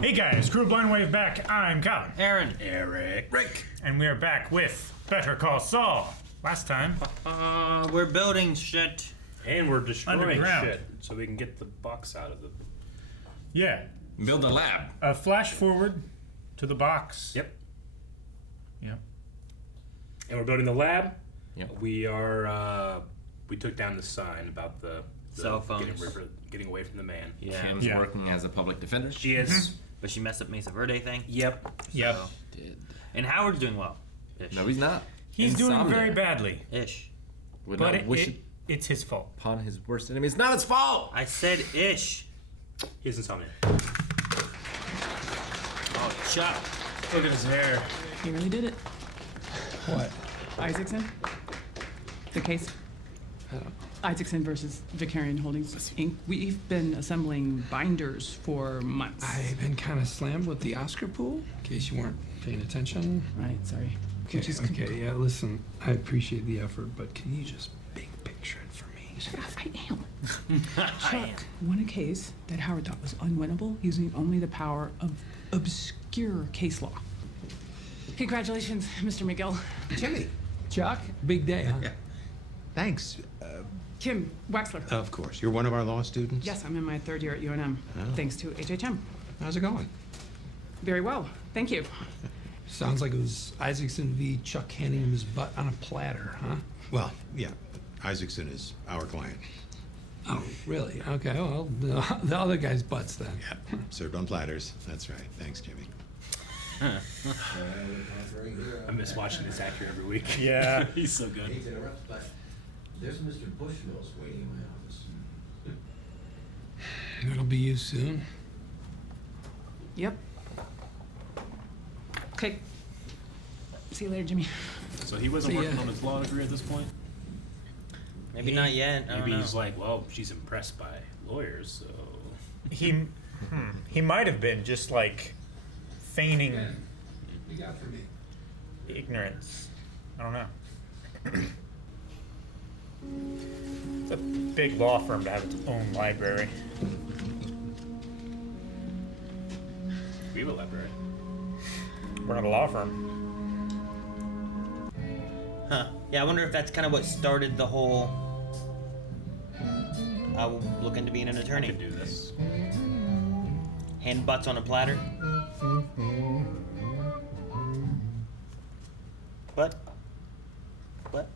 Hey guys, Crew Blind Wave back. I'm Colin. Aaron. Eric. Rick. And we are back with Better Call Saul. Last time. We're building shit. And we're destroying Underground. shit so we can get the box out of the... Yeah. Build a lab. A flash forward to the box. Yep. Yep. And we're building the lab. Yep. We are, we took down the sign about the Cell phones. Getting away from the man. Yeah. Kim's Yeah. working as a public defender. She is. But she messed up Mesa Verde thing. Yep. Yep. So- Did. And Howard's doing well. Ish. No, he's not. He's doing Insomnia. very badly. Ish. Would But not wish it it's his fault. upon his worst enemy. It's not his fault. I said ish. He's insomnia. Oh, Chuck. Look at his hair. He really did it. What? Isaacson? The case? Isaacson versus Vicarian Holdings, Inc. We've been assembling binders for months. I've been kind of slammed with the Oscar pool, in case you weren't paying attention. Right, sorry. Okay, okay, yeah, listen, I appreciate the effort, but can you just big picture it for me? I am. Chuck won a case that Howard thought was unwinnable using only the power of obscure case law. Congratulations, Mr. McGill. Jimmy. Chuck, big day, huh? Yeah. Thanks. Kim Wexler. Of course. You're one of our law students? Yes, I'm in my third year at UNM, thanks to HHM. How's it going? Very well, thank you. Sounds like it was Isaacson v. Chuck handing him his butt on a platter, huh? Well, yeah. Isaacson is our client. Oh, really? Okay, well, the other guy's butts then. Yeah. Served on platters. That's right. Thanks, Jimmy. I miss watching this actor every week. Yeah. He's so good. Hate to interrupt, but there's Mr. Bushmills waiting in my office. It'll be you soon. Yep. Okay. See you later, Jimmy. So he wasn't See ya. working on his law degree at this point? Maybe not yet. I don't Maybe know. he's like, well, she's impressed by lawyers, so... He might have been just like feigning You got for me. ignorance. I don't know. It's a big law firm to have its own library. We have a library. We're not a law firm. Huh. Yeah, I wonder if that's kind of what started the whole. Looking to be an I attorney. could do this. Hand butts on a platter. What? What?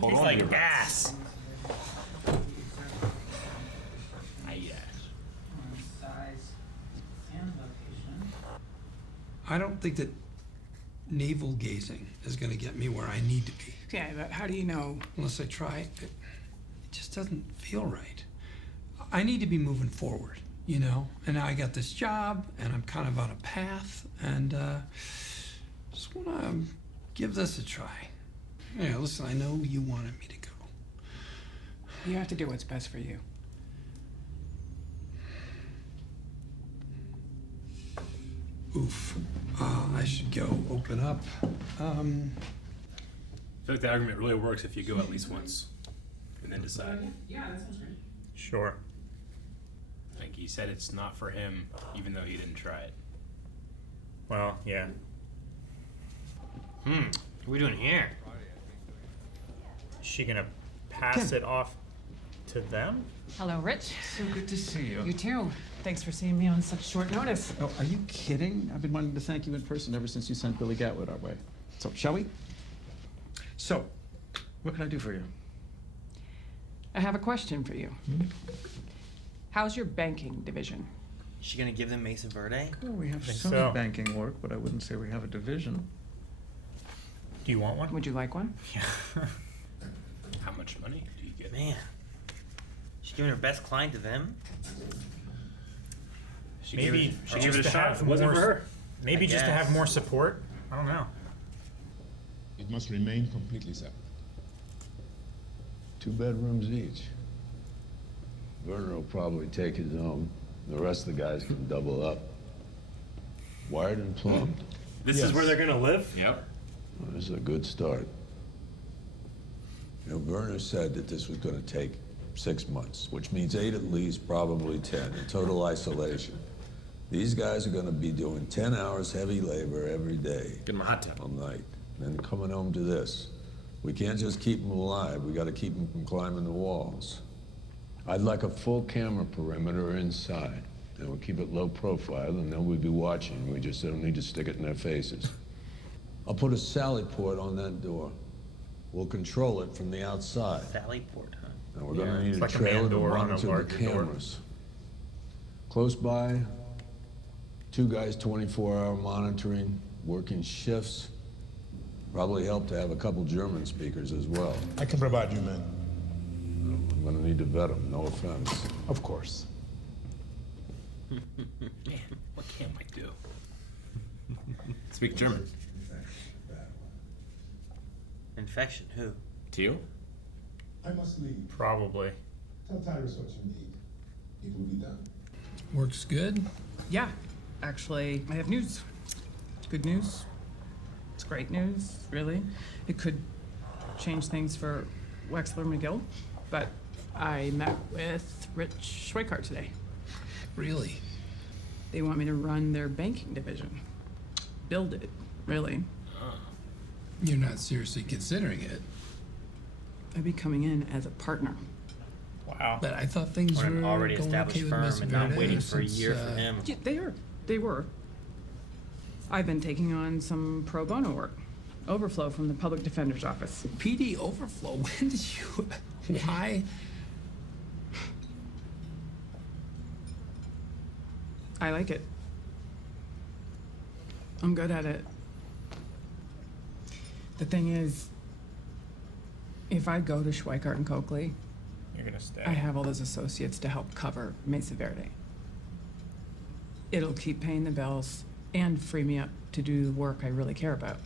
Hold He's on like to your ass. I don't think that navel gazing is going to get me where I need to be. Yeah, but how do you know? Unless I try, it just doesn't feel right. I need to be moving forward, you know? And now I got this job, and I'm kind of on a path, and just want to give this a try. Yeah, listen, I know you wanted me to go. You have to do what's best for you. Oof. I should go open up. I feel like the argument really works if you go at least once and then decide. Yeah, that sounds great. Sure. Like he said, it's not for him, even though he didn't try it. Well, yeah. What are we doing here? Is she gonna pass it off to them? Hello, Rich. So good to see you. You too. Thanks for seeing me on such short notice. Oh, are you kidding? I've been wanting to thank you in person ever since you sent Billy Gatwood our way. So, shall we? So, what can I do for you? I have a question for you. How's your banking division? Is she gonna give them Mesa Verde? Well, we have think some so. banking work, but I wouldn't say we have a division. Do you want one? Would you like one? Yeah. How much money do you get? Man. She's giving her best client to them? She Maybe gave just it a to shot. have It wasn't more- for her. Maybe I just to have guess. more support. I don't know. It must remain completely separate. 2 bedrooms each. Werner will probably take his own. The rest of the guys can double up. Wired and plumbed. This is where they're gonna live? Yep. Well, this is a good start. You know, Werner said that this was going to take 6 months, which means 8 at least, probably 10 in total isolation. These guys are gonna be doing 10 hours heavy labor every day. Get him a hot tub. All night, and then coming home to this. We can't just keep them alive, we gotta keep them from climbing the walls. I'd like a full camera perimeter inside, and we'll keep it low profile, and then we'll be watching. We just don't need to stick it in their faces. I'll put a sally port on that door. We'll control it from the outside. Sally port, huh? And we're gonna Yeah, need it's a like a trailer man to door on a monitor the larger door. cameras. Close by, 2 guys 24-hour monitoring, working shifts. Probably help to have a couple German speakers as well. I can provide you men. I'm gonna need to vet them, no offense. Of course. Man, what can I do? Speak German. Infection, who? To you? I must leave. Probably. Tell Tyrus what you need. It will be done. Works good. Yeah, actually, I have news. Good news. It's great news, really. It could change things for Wexler McGill, but I met with Rich Schweikart today. Really? They want me to run their banking division. Build it, really. You're not seriously considering it. I'd be coming in as a partner. Wow. But I thought things Or were an already going established okay with firm Miss and not Verde waiting for a since, year for him. Yeah, they were. I've been taking on some pro bono work. Overflow from the public defender's office. PD overflow. When did you? Why? I like it. I'm good at it. The thing is, if I go to Schweikart and Coakley, You're gonna stay. I have all those associates to help cover Mesa Verde. It'll keep paying the bills and free me up to do the work I really care about.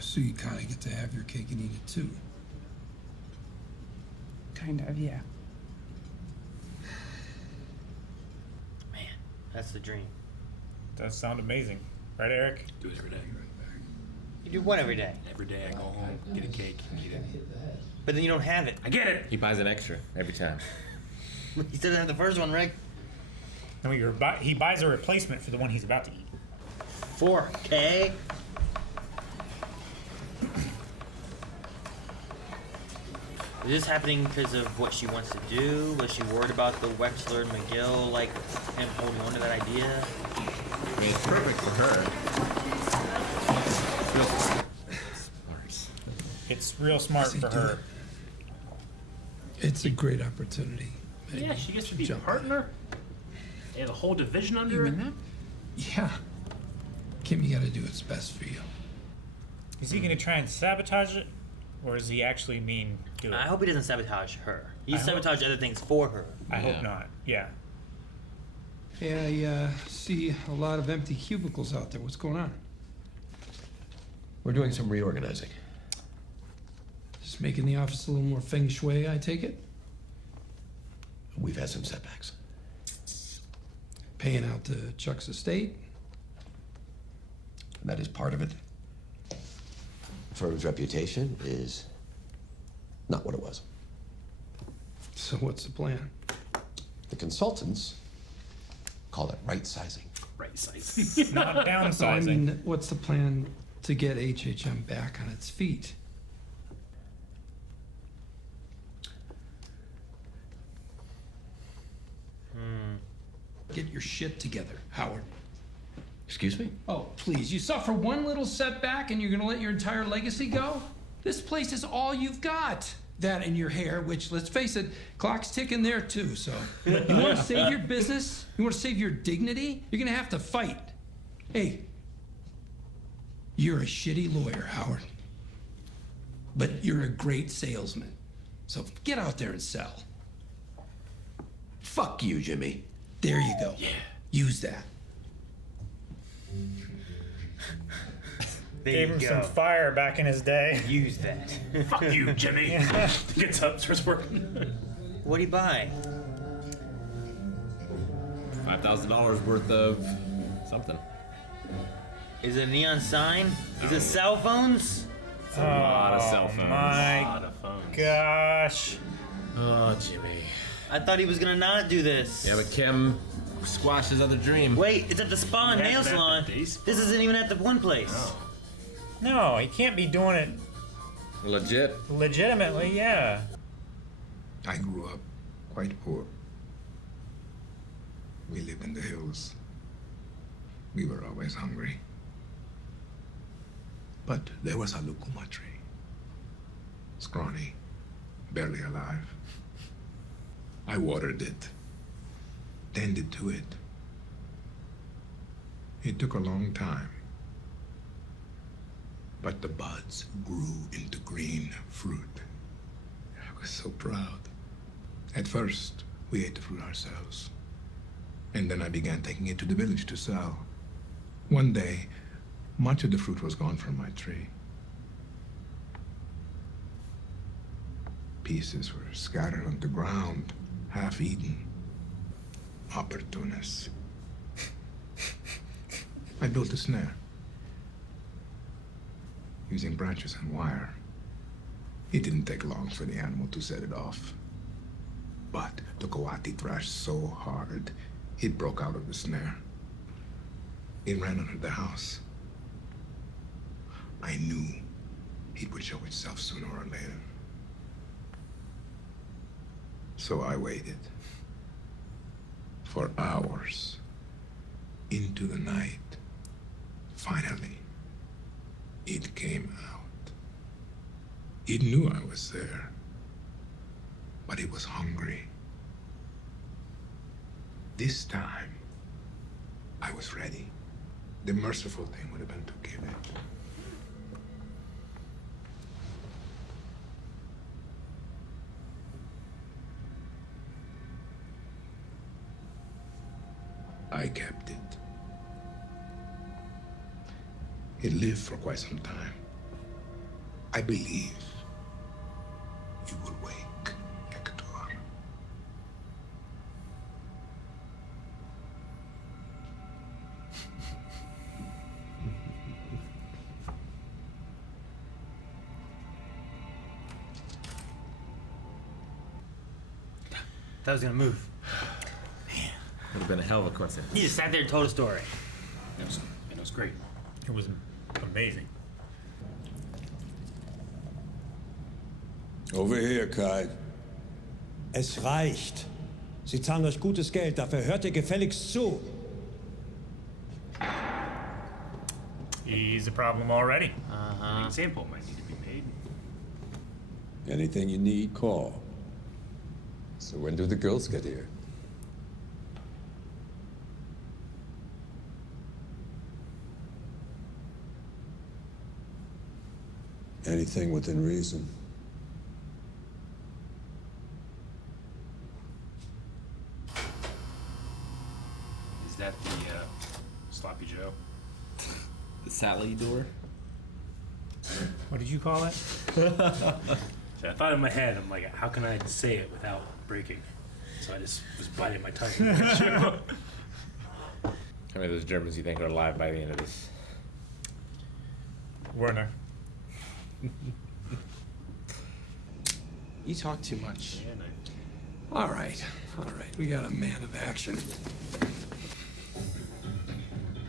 So you kind of get to have your cake and eat it too. Kind of, yeah. Man, that's the dream. Does sound amazing, right, Eric? Do it every day. You do what every day? Every day I go home, get a cake, and eat it. But then you don't have it. I get it. He buys an extra every time. You still didn't have the first one, Rick. No, he buys a replacement for the one he's about to eat. 4K? Is this happening because of what she wants to do? Was she worried about the Wexler and McGill, like him holding on to that idea? I mean, it's perfect for her. It's real smart for her. It's a great opportunity. Yeah, she gets to be a Jump. partner. They have a whole division under You her. mean that? Yeah. Kim, you gotta do what's best for you. Is he gonna try and sabotage it, or does he actually mean do it? I hope he doesn't sabotage her. He I hope- sabotaged other things for her. I hope not. Yeah. Yeah, I see a lot of empty cubicles out there. What's going on? We're doing some reorganizing. Just making the office a little more feng shui, I take it? We've had some setbacks. Paying out to Chuck's estate? That is part of it. The firm's reputation is not what it was. So what's the plan? The consultants call it right sizing. Right size. Not downsizing. So, I mean, what's the plan to get HHM back on its feet? Get your shit together, Howard. Excuse me? Oh, please. You suffer one little setback and you're gonna let your entire legacy go? This place is all you've got. That and your hair, which, let's face it, clock's ticking there too, so. You wanna save your business? You wanna save your dignity? You're gonna have to fight. Hey, you're a shitty lawyer, Howard. But you're a great salesman. So get out there and sell. Fuck you, Jimmy. There you go. Yeah. Use that. There Gave you him go. some fire back in his day. Use that. Fuck you, Jimmy. Gets up, starts working. What'd he buy? $5,000 worth of something. Is it a neon sign? Is it cell phones? A lot of cell phones. My A lot of phones. gosh. Oh, Jimmy. I thought he was gonna not do this. Yeah, but Kim squashed his other dream. Wait, it's at the spa and Yeah, nail it's at the salon. day spa. This isn't even at the one place. No, he can't be doing it Legit. legitimately, yeah. I grew up quite poor. We lived in the hills. We were always hungry. But there was a lucuma tree. Scrawny, barely alive. I watered it, tended to it. It took a long time. But the buds grew into green fruit. I was so proud. At first, we ate the fruit ourselves. And then I began taking it to the village to sell. One day, much of the fruit was gone from my tree. Pieces were scattered on the ground, half eaten. Opportunists. I built a snare using branches and wire. It didn't take long for the animal to set it off. But the coati thrashed so hard, it broke out of the snare. It ran under the house. I knew it would show itself sooner or later. So I waited for hours into the night. Finally, it came out. It knew I was there, but it was hungry. This time, I was ready. The merciful thing would have been to give it. I kept it. It lived for quite some time. I believe you will wake, Hector. That was gonna move. Would have been a hell of a coincidence. He just sat there and told a story. It was great. It was amazing. Over here, Kai. Es reicht. Sie zahlen euch gutes Geld, dafür hört ihr gefälligst zu. He's a problem already. An example might need to be made. Anything you need, call. So when do the girls get here? Anything within reason. Is that the Sloppy Joe? The Sally door? What did you call it? So I thought in my head, I'm like, how can I say it without breaking? So I just was biting my tongue. How many of those Germans you think are alive by the end of this? Werner. You talk too much. All right. We got a man of action.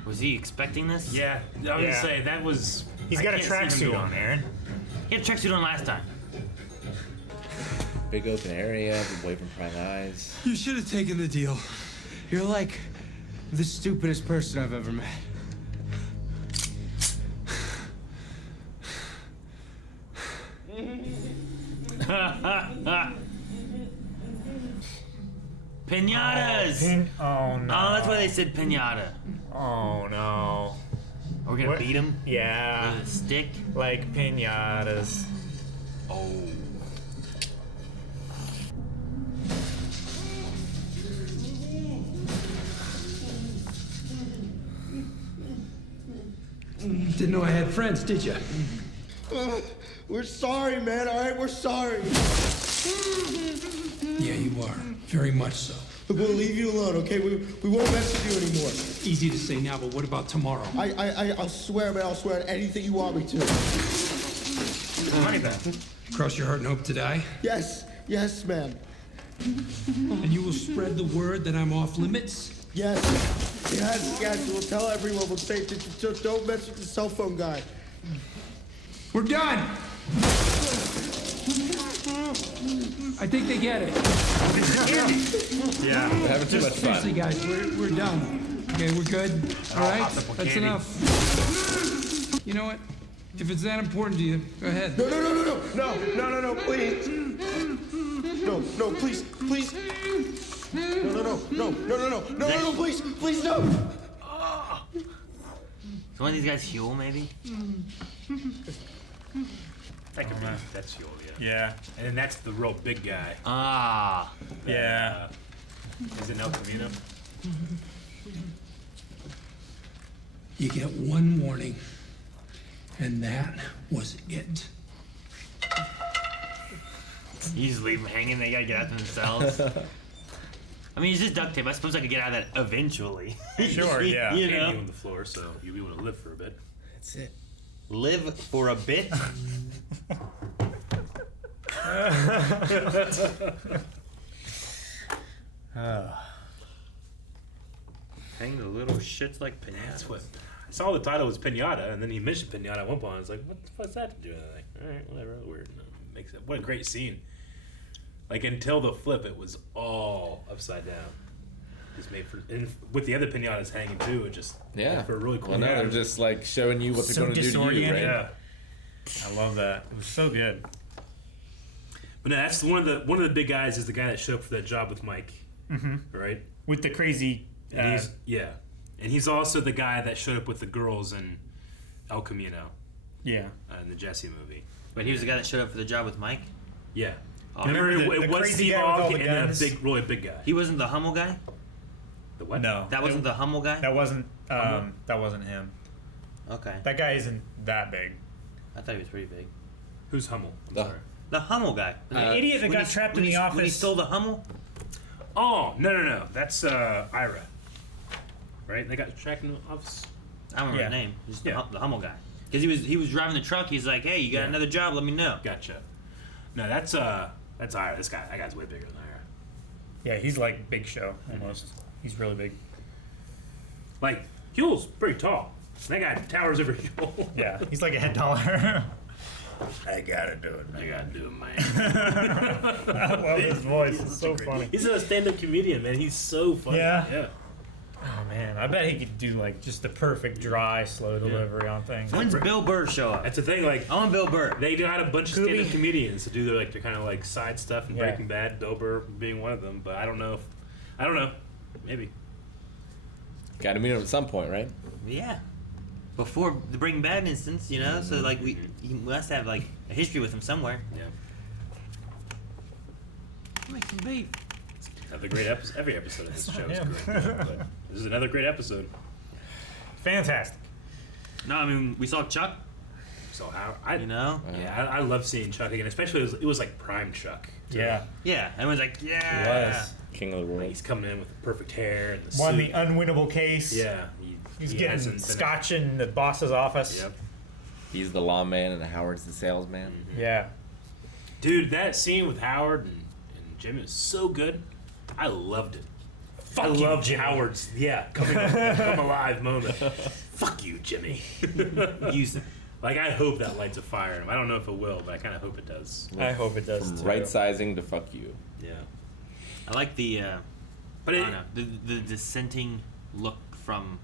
Was he expecting this? Yeah, I was gonna say that was. He's I got a can't see him tracksuit doing on, that. Aaron. He had a tracksuit on last time. Big open area, away from prying eyes. You should have taken the deal. You're like the stupidest person I've ever met. Piñatas! Oh no. Oh, that's why they said piñata. Oh no. Are we gonna beat him? Yeah. With a stick? Like piñatas. Oh. Didn't know I had friends, did you? We're sorry, man, all right? We're sorry. Yeah, you are. Very much so. We'll leave you alone, okay? We won't mess with you anymore. Easy to say now, but what about tomorrow? I'll swear, man, I'll swear on anything you want me to. Money back. Cross your heart and hope to die? Yes, yes, ma'am. And you will spread the word that I'm off limits? Yes, yes. We'll tell everyone. We'll say, just don't mess with the cell phone guy. We're done! I think they get it. Yeah. We're having too much fun. Seriously, guys, we're done. Okay, we're good? All right? That's enough. You know what? If it's that important to you, go ahead. No, please. No, please. No, please, no. Is one of these guys Huel, maybe? That could be. That's Huel, yeah. Yeah. And then that's the real big guy. Ah. Yeah. Is it El Camino? You get one warning, and that was it. You just leave them hanging, they gotta get out themselves. I mean, it's just duct tape. I suppose I could get out of that eventually. Sure, yeah. You Can't know? be on the floor, so you'll be able to live for a bit. That's it. Live for a bit? Hang the little shits like Piñata. That's what. I saw the title was Piñata, and then he mentioned Piñata at one point. I was like, what the fuck's that to do with it? Like, alright, whatever, weird. No, makes it. What a great scene. Like, until the flip, it was all upside down. Just made for. And with the other Piñatas hanging too, it just. Yeah. For a really cool. Well, no, they're just like showing you what they're going to do to you, right? Yeah. I love that. It was so good. But no, that's one of the big guys is the guy that showed up for that job with Mike. Mm-hmm. Right? With the crazy. And he's, yeah. And he's also the guy that showed up with the girls in El Camino. Yeah. In the Jesse movie. But he was the guy that showed up for the job with Mike? Yeah. Remember it was crazy Steve guy with all Aoki the and guns? a big, really big guy. He wasn't the Hummel guy? The what? No. That wasn't the Hummel guy? That wasn't him. Okay. That guy isn't that big. I thought he was pretty big. Who's Hummel? I'm sorry. The Hummel guy. The idiot that got trapped in the office. When he stole the Hummel? Oh, no. That's Ira. Right? They got trapped in the office. I don't remember the name. Just the Hummel guy. Because he was driving the truck. He's like, hey, you got another job? Let me know. Gotcha. No, that's Ira. That guy's way bigger than Ira. Yeah, he's like Big Show almost. He's really big. Like, Huel's pretty tall. That guy towers over Huel. Yeah, he's like a head taller. I gotta do it, man. I gotta do it, man. I love his voice. It's so funny. He's a stand-up comedian, man. He's so funny. Yeah. Oh man, I bet he could do like just the perfect dry, slow delivery on things. When's Bill Burr show up? That's the thing. Like, I want Bill Burr. They got a bunch of stand-up comedians to do their kind of like side stuff in Breaking Bad. Bill Burr being one of them, but I don't know. Maybe. Got to meet him at some point, right? Yeah. Before the Breaking Bad instance, you know, so like he must have like a history with him somewhere. Yeah. Make some beef. Another great episode. Every episode of this show is great. But this is another great episode. Fantastic. No, I mean we saw Chuck. So how you know? Yeah, I love seeing Chuck again, especially it was like prime Chuck. Too. Yeah. Yeah, everyone's like, yeah. He was king of the world. Like, he's coming in with the perfect hair and the Won suit. the unwinnable case. Yeah. He's he getting hasn't been- scotch in the boss's office. Yep. He's the lawman and Howard's the salesman. Mm-hmm. Yeah. Dude, that scene with Howard and Jimmy was so good. I loved it. I loved Howard's coming alive moment. Fuck you, Jimmy. Like, I hope that lights a fire in him. I don't know if it will, but I kind of hope it does. I hope it does From too. right sizing to fuck you. Yeah. I like the But I don't know, the dissenting look from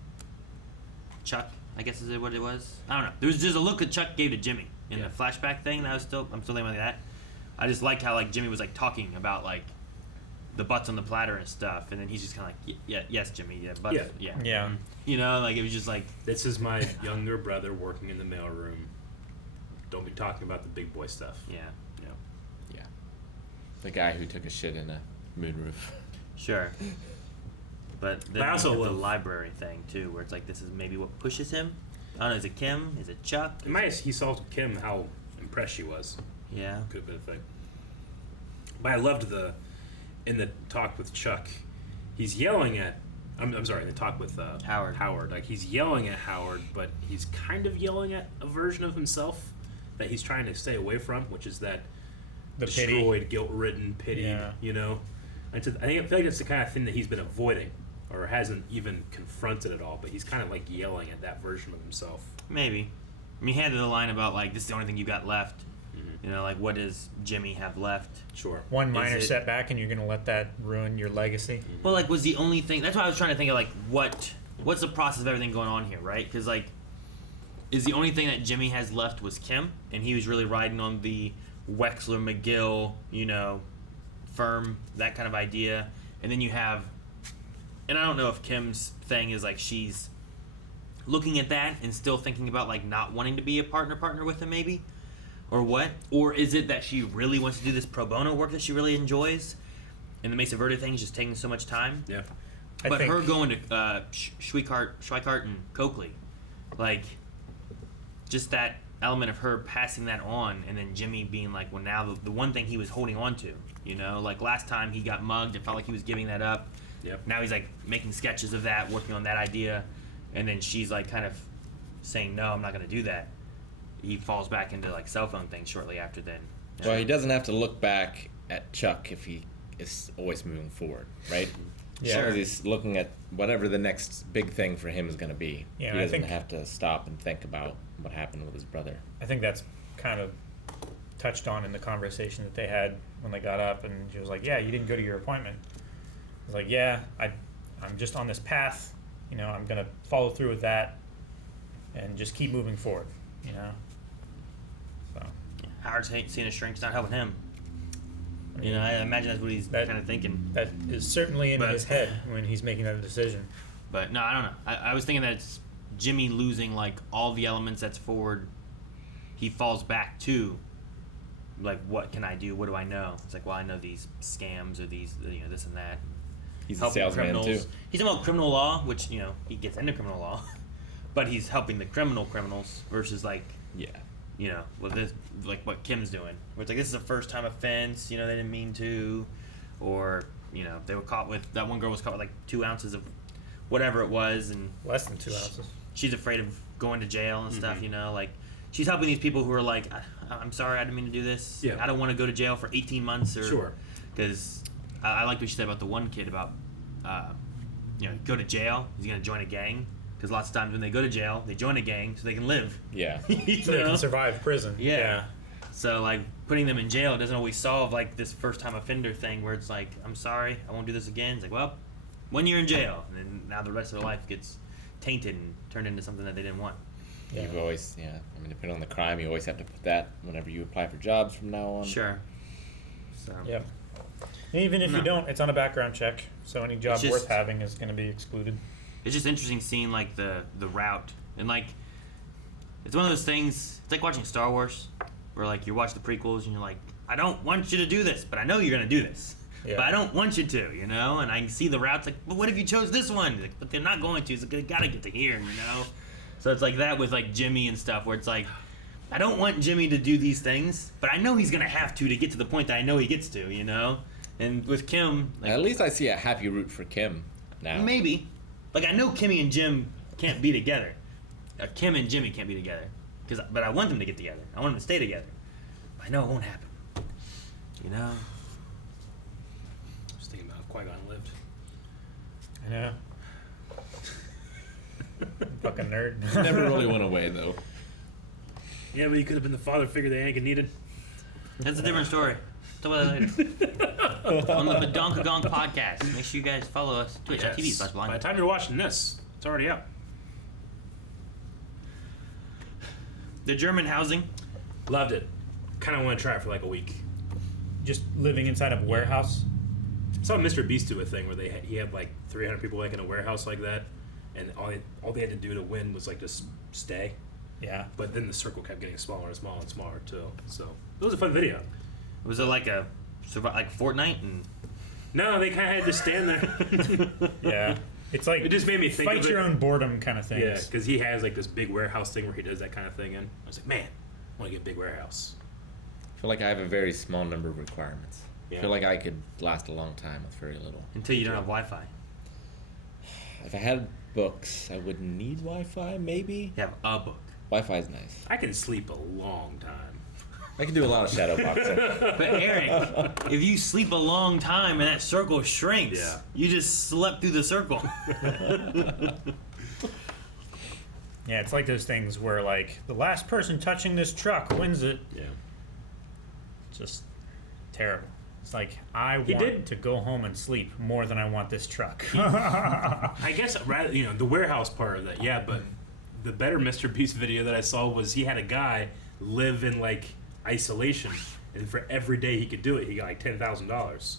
Chuck, I guess is what it was. I don't know. There was just a look that Chuck gave to Jimmy in the flashback thing. I'm still thinking about that. I just like how like Jimmy was like talking about like the butts on the platter and stuff, and then he's just kind of like, yes, Jimmy, butts, yeah. Yeah. You know, like it was just like, this is my younger brother working in the mailroom. Don't be talking about the big boy stuff. Yeah. The guy who took a shit in a moonroof. Sure. But then I also you have love the library thing too, where it's like this is maybe what pushes him. I don't know. Is it Kim? Is it Chuck? He saw to Kim how impressed she was. Yeah. Could have been a thing. But I loved in the talk with Chuck, he's yelling at. I'm sorry. In the talk with Howard, like he's yelling at Howard, but he's kind of yelling at a version of himself that he's trying to stay away from, which is that The pity. destroyed, guilt-ridden, pitied. Yeah. You know, and I feel like that's the kind of thing that he's been avoiding, or hasn't even confronted at all. But he's kind of like yelling at that version of himself. Maybe. I mean, he had the line about like, this is the only thing you got left. You know, like, what does Jimmy have left? Sure. One minor setback, and you're gonna let that ruin your legacy. Well, like, was the only thing. That's why I was trying to think of like, what's the process of everything going on here, right? Because like, is the only thing that Jimmy has left was Kim, and he was really riding on the Wexler McGill, you know, firm, that kind of idea. And then you have, and I don't know if Kim's thing is like she's looking at that and still thinking about like not wanting to be a partner with him, maybe, or what? Or is it that she really wants to do this pro bono work that she really enjoys, and the Mesa Verde thing is just taking so much time? Yeah. But her going to Schweikart and Coakley, like, just that element of her passing that on, and then Jimmy being like, well, now the one thing he was holding on to, you know, like last time he got mugged, it felt like he was giving that up. Yep. Now he's like making sketches of that, working on that idea, and then she's like kind of saying, no, I'm not going to do that. He falls back into like cell phone things shortly after then. Well, he doesn't have to look back at Chuck if he is always moving forward, right? Yeah. As long as he's looking at whatever the next big thing for him is going to be. Yeah, he I doesn't think- have to stop and think about what happened with his brother. I think that's kind of touched on in the conversation that they had when they got up, and she was like, "Yeah, you didn't go to your appointment." I was like, "Yeah, I'm just on this path. You know, I'm gonna follow through with that, and just keep moving forward. You know." So Howard's seeing a shrink's not helping him. You know, I imagine that's what he's kind of thinking. that is certainly in But- his head when he's making that decision. But no, I don't know. I was thinking that it's Jimmy losing like all the elements that's forward. He falls back to like, what can I do? What do I know? It's like, well, I know these scams or these, you know, this and that. He's a Helping salesman criminals. too. He's about criminal law, which, you know, he gets into criminal law, but he's helping the criminals versus like, Yeah. you know, with this, like what Kim's doing, where it's like, this is a first time offense, you know, they didn't mean to, or, you know, they were caught with, that one girl was caught with like 2 ounces of whatever it was, and Less than 2 ounces. she's afraid of going to jail and stuff, you know, like, she's helping these people who are like, I'm sorry, I didn't mean to do this. Yeah. I don't want to go to jail for 18 months or, Sure. because I liked what she said about the one kid about, you know, go to jail, he's going to join a gang. Because lots of times when they go to jail, they join a gang so they can live. Yeah. You So they know? can survive prison. Yeah. So like putting them in jail doesn't always solve like this first time offender thing where it's like, I'm sorry, I won't do this again. It's like, well, 1 year in jail, and then now the rest of their life gets tainted and turned into something that they didn't want. You've always, I mean, depending on the crime, you always have to put that whenever you apply for jobs from now on. Sure. So. Yep. And even if No. you don't, it's on a background check, so any job It's just- worth having is going to be excluded. It's just interesting seeing like the route, and like it's one of those things. It's like watching Star Wars, where like you watch the prequels and you're like, I don't want you to do this, but I know you're gonna do this. Yeah. But I don't want you to, you know. And I can see the routes like, but what if you chose this one? Like, but they're not going to. So they gotta get to here, you know. So it's like that with like Jimmy and stuff, where it's like, I don't want Jimmy to do these things, but I know he's gonna have to get to the point that I know he gets to, you know. And with Kim, like, At least I see a happy root for Kim now. maybe. Like, I know Kimmy and Jim can't be together. Kim and Jimmy can't be together. But I want them to get together. I want them to stay together. I know it won't happen. You know? I was thinking about if Qui-Gon lived. I know. Fucking nerd. Never really went away though. Yeah, but he could have been the father figure that Anakin needed. That's a different story. Talk about that later. On the Badonkagong podcast. Make sure you guys follow us. Twitch.tv/blind. By the time you're watching this, it's already out. The German housing. Loved it. Kind of want to try it for like a week. Just living inside of a warehouse. Saw Mr. Beast do a thing where he had like 300 people like in a warehouse like that, and all they had to do to win was like just stay. Yeah. But then the circle kept getting smaller and smaller and smaller too. So it was a fun video. Was it like a Fortnite? And No, they kind of had to stand there. Yeah. It's like It just made me think fight of your it. own boredom kind of things. Yeah, because he has like this big warehouse thing where he does that kind of thing in. I was like, man, I want to get a big warehouse. I feel like I have a very small number of requirements. I Yeah. feel like I could last a long time with very little. until you don't have Wi-Fi. If I had books, I would need Wi-Fi, maybe? You have a book. Wi-Fi is nice. I can sleep a long time. I can do a lot of shadow boxing. But Eric, if you sleep a long time and that circle shrinks, you just slept through the circle. Yeah, it's like those things where like the last person touching this truck wins it. Yeah. Just terrible. It's like I want to go home and sleep more than I want this truck. I guess rather, the warehouse part of that, yeah, but the better Mr. Beast video that I saw was he had a guy live in like isolation, and for every day he could do it, he got like $10,000.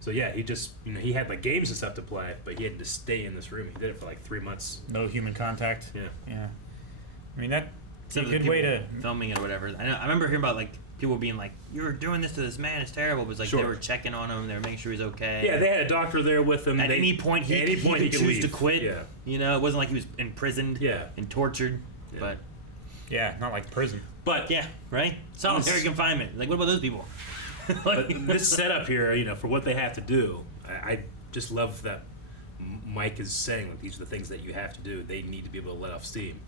So yeah, he just he had like games and stuff to play, but he had to stay in this room. He did it for like 3 months. No human contact. Yeah. Yeah. I mean that's a Some good way to filming it or whatever. I remember hearing about like people being like, "You're doing this to this man. It's terrible." But it's like they were checking on him. They were making sure he's okay. Yeah, they had a doctor there with him. At any point, he could choose leave. to quit. Yeah. It wasn't like he was imprisoned. And tortured. Yeah. But yeah, not like prison. But yeah, right. Solitary confinement. Like, what about those people? But this setup here, for what they have to do, I just love that Mike is saying like these are the things that you have to do. They need to be able to let off steam,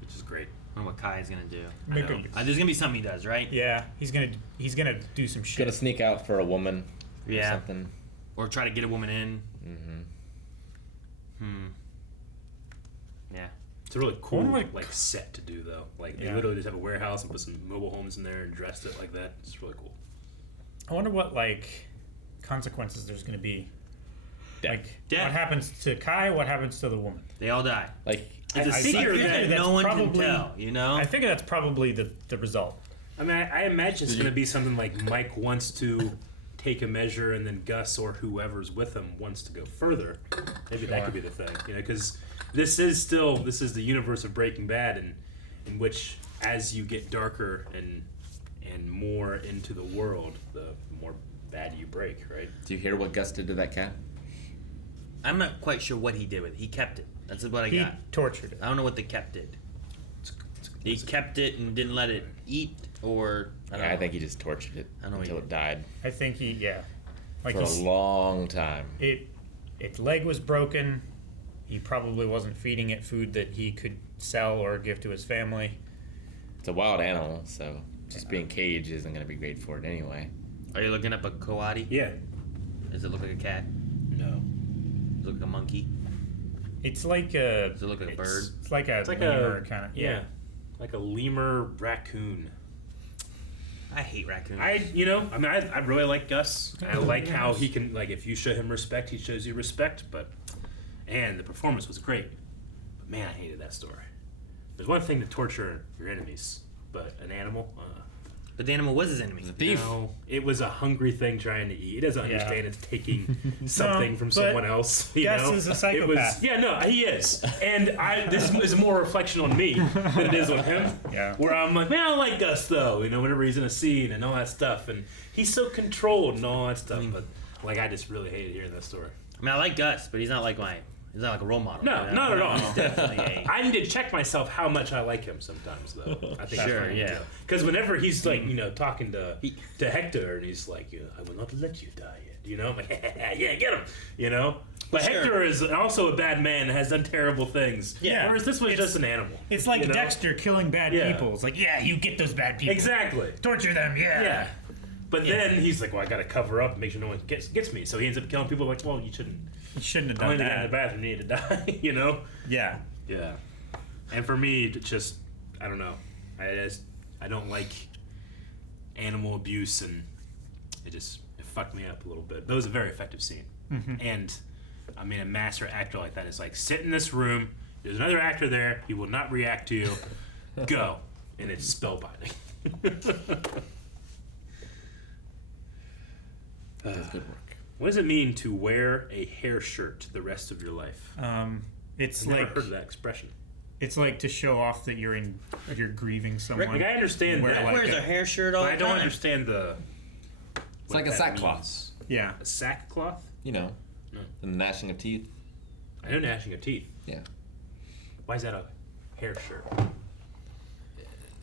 which is great. I wonder what Kai's gonna do. There's gonna be something he does, right? Yeah, he's gonna do some shit. Gonna sneak out for a woman. Yeah. Or something. Or try to get a woman in. Mm-hmm. Yeah. It's a really cool like set to do though. Like they literally just have a warehouse and put some mobile homes in there and dressed it like that. It's really cool. I wonder what like consequences there's going to be. Like what happens to Kai? What happens to the woman? They all die. Like it's a secret that no one can tell. I think that's probably the result. I mean, I imagine it's going to be something like Mike wants to take a measure, and then Gus or whoever's with him wants to go further. Maybe that could be the thing, because this is the universe of Breaking Bad, and in which as you get darker and more into the world, the more bad you break, right? Do you hear what Gus did to that cat? I'm not quite sure what he did with it. He kept it. That's what I got. He tortured it. I don't know what the kept did. He kept it and didn't let it eat, or I think he just tortured it until it died. I think for a long time. Its leg was broken. He probably wasn't feeding it food that he could sell or give to his family. It's a wild animal, so just being caged isn't going to be great for it anyway. Are you looking up a coati? Yeah. Does it look like a cat? No. Does it look like a monkey? It's like a. Does it look like a bird? It's like a lemur kind of. Yeah. Like a lemur raccoon. I hate raccoons. I really like Gus. I like how he can, like, if you show him respect, he shows you respect. And the performance was great. But man, I hated that story. There's one thing to torture your enemies, but an animal. But the animal was his enemy. The thief. No, it was a hungry thing trying to eat. It doesn't understand it's taking something from someone else. Gus is a psychopath. He is. And this is more reflection on me than it is on him. Yeah. Where I'm like, man, I like Gus though. Whenever he's in a scene and all that stuff, and he's so controlled and all that stuff. But like, I just really hated hearing that story. I mean, I like Gus, but he's not like a role model. No, not at all. Definitely I need to check myself how much I like him sometimes, though. I think Sure, yeah. Because whenever he's like, talking to Hector, and he's like, I will not let you die yet. I'm like, yeah, get him. But Sure. Hector is also a bad man and has done terrible things. Yeah. Whereas this was just an animal. It's like Dexter killing bad people. It's like, yeah, you get those bad people. Exactly. Torture them, yeah. Yeah. But then he's like, well, I got to cover up and make sure no one gets me. So he ends up killing people. Like, well, you shouldn't. You shouldn't have Only done the guy in that. the bathroom needed to die. Yeah. Yeah. And for me, it's just, I don't know. I don't like animal abuse, and it fucked me up a little bit. But it was a very effective scene. Mm-hmm. And, I mean, a master actor like that is like, sit in this room, there's another actor there, he will not react to you, go. And it's spellbinding. That's good work. What does it mean to wear a hair shirt the rest of your life? It's I've like never heard of that expression. It's like to show off that you're grieving someone. Like, I understand Wear that. like Wears a hair shirt all But the I don't time. understand It's like a sackcloth. Yeah. A sackcloth? No. The gnashing of teeth. I know gnashing of teeth. Yeah. Why is that a hair shirt?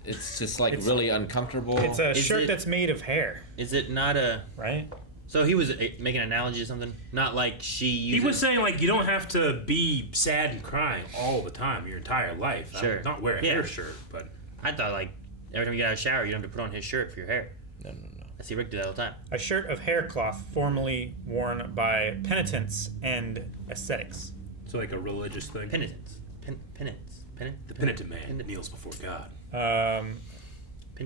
It's just like really uncomfortable. It's a shirt that's made of hair. Is it not a right? So he was making an analogy or something. Not like she. He was saying like you don't have to be sad and crying all the time your entire life. Sure. Not wear a hair shirt, but I thought like Every time you get out of the shower, you don't have to put on his shirt for your hair. No. I see Rick do that all the time. A shirt of hair cloth formerly worn by penitents and ascetics. So like a religious thing. Penitents. The penitent man kneels before God.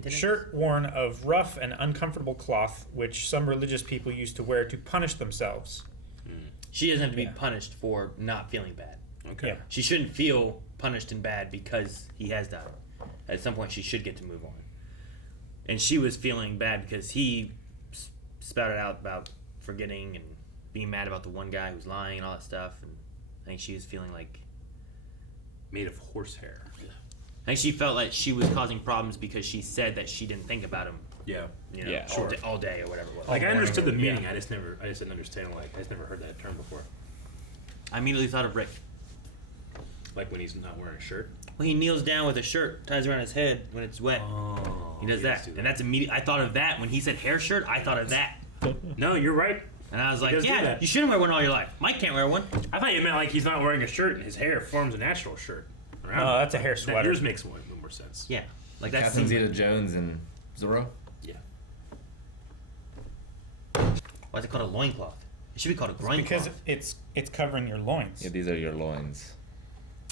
Shirt worn of rough and uncomfortable cloth, which some religious people used to wear to punish themselves. She doesn't have to be punished for not feeling bad. Okay. Yeah. She shouldn't feel punished and bad because he has died. At some point, she should get to move on. And she was feeling bad because he spouted out about forgetting and being mad about the one guy who was lying and all that stuff. And I think she was feeling like... Made of horsehair. I think she felt like she was causing problems because she said that she didn't think about him. Yeah. You know, Yeah, all day or whatever it was. Like I understood the Yeah. meaning. I just didn't understand. Like I just never heard that term before. I immediately thought of Rick. Like when he's not wearing a shirt. Well, he kneels down with a shirt, ties around his head when it's wet. Oh. He does that. And that's immediate. I thought of that. When he said hair shirt, I thought of that. No, you're right. And I was like, does do yeah, that. you shouldn't wear one all your life. Mike can't wear one. I thought you meant like he's not wearing a shirt and his hair forms a natural shirt. Oh, that's a hair sweater. Yours makes more sense. Yeah. Like that's Catherine Zeta-Jones and Zorro. Yeah. Why is it called a loincloth? It should be called a groin Because cloth. it's covering your loins. Yeah, these are your loins.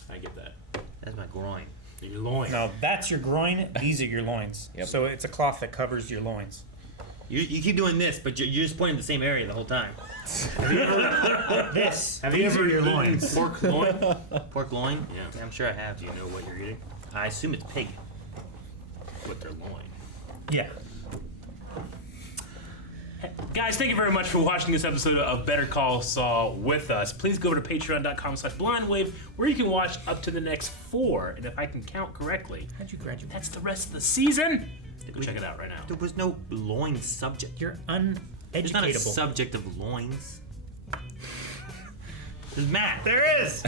I get that. That's my groin. Your loin. No, that's your groin. These are your loins. Yep. So it's a cloth that covers your loins. You keep doing this, but you're just pointing the same area the whole time. This. Have you These ever are your eaten loins. pork loin? Pork loin? Yeah. I'm sure I have. Do you know what you're eating? I assume it's pig. With their loin. Yeah. Guys, thank you very much for watching this episode of Better Call Saul with us. Please go over to patreon.com/blindwave where you can watch up to the next 4. And if I can count correctly, How'd you graduate? that's the rest of the season. Go check it out right now. There was no loin subject. You're There's not a uneducatable. subject of loins. There's Matt. There is.